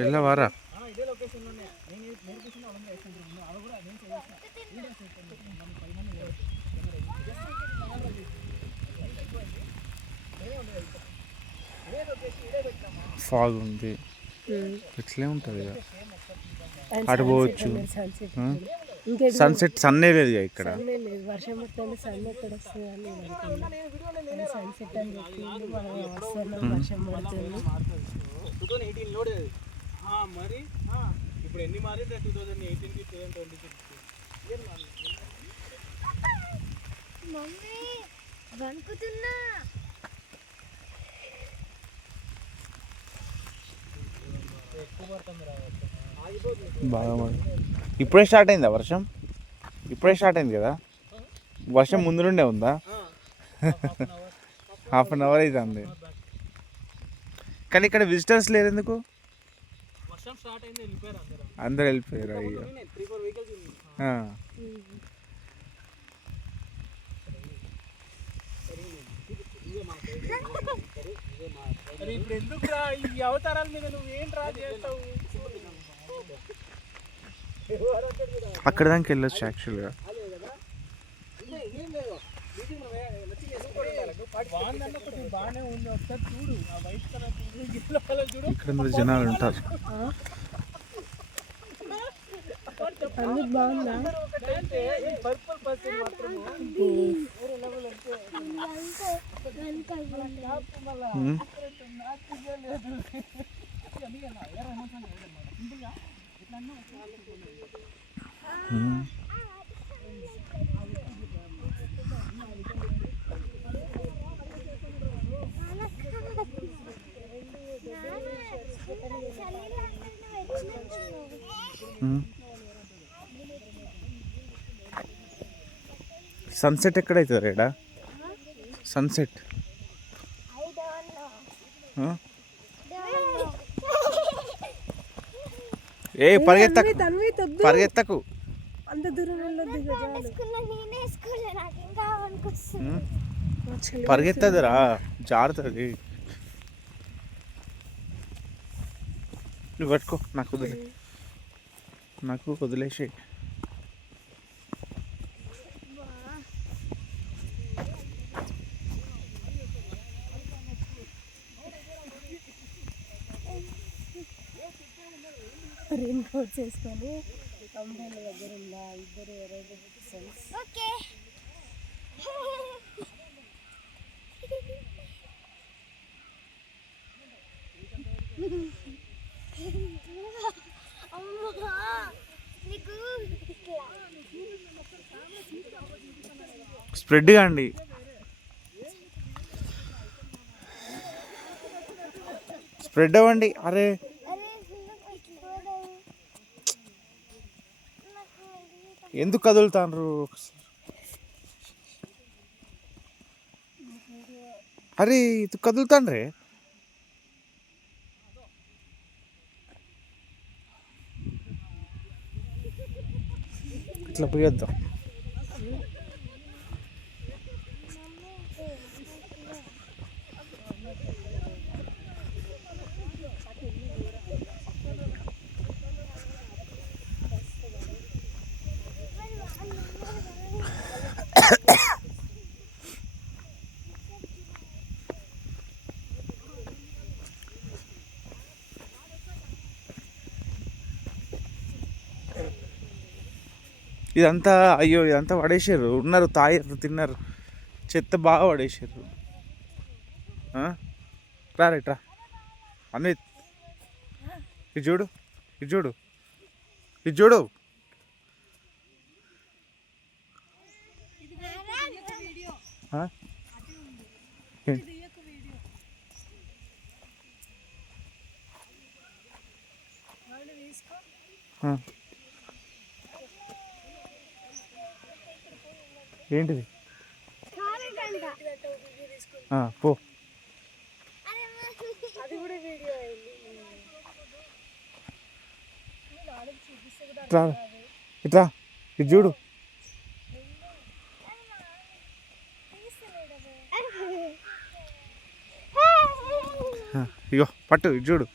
వెళ్ళవారా? Fog ఉంది, ఇట్లే ఉంటుంది అటు పోవచ్చు. సన్సెట్ సన్నే లేదు ఇక్కడ. వర్షం వస్తుంది, సన్ ఎక్కడ వస్తుంది అని సన్సెట్ అని చెప్పింది. మనం వస్తున్నాం, వర్షం పడుతుంది. మరి ఇప్పుడు ఎన్ని మారి 2018కి 2026 మమ్మీ వణుకుతున్నా. బాగా ఇప్పుడే స్టార్ట్ అయిందా వర్షం? ఇప్పుడే స్టార్ట్ అయింది కదా. వర్షం ముందు నుండే ఉందా? హాఫ్ అన్ అవర్ అవుతుంది. కానీ ఇక్కడ విజిటర్స్ లేరు ఎందుకు? అందరు వెళ్ళిపోయారు. అయ్యో ఇప్పుడు ఎందుకు రా ఈ అవతారాల మీద నువ్వేం రా చేస్తావు? అక్కడ దానికి వెళ్ళొచ్చు యాక్చువల్గా. ఇక్కడ జనాలు ఉంటారు. సన్సెట్ ఎక్కడైతుంది రేడా? సన్సెట్ ఏ పరిగెత్తకు. అంత దూరం పరిగెత్తదురా, జారుతుంది. నువ్వు పట్టుకో, నాకు వదిలేసి. రెయిన్ కోట్స్ వేసుకొని అంబ్రెల్లా దగ్గర ఉందా ఇద్దరు ఎవరైనా ఫ్రెండ్స్. ఓకే స్ప్రెడ్ కాండి. స్ప్రెడ్ అవ్వండి. అరే ఎందుకు కదులుతాండ్రు? అరే ఇది కదులుతాండ్రే. ఇట్లా పోయొద్దాం. ఇదంతా అయ్యో ఇదంతా పడేసారు. ఉన్నారు, తాగారు, తిన్నారు, చెత్త బాగా పడేసారు. రా అన్నీ ఇది చూడు, ఇది చూడు, ఇది చూడు. ఏంటిది? పో. ఇట్లా ఇది చూడు. ఇగో పట్టు, ఇది చూడు.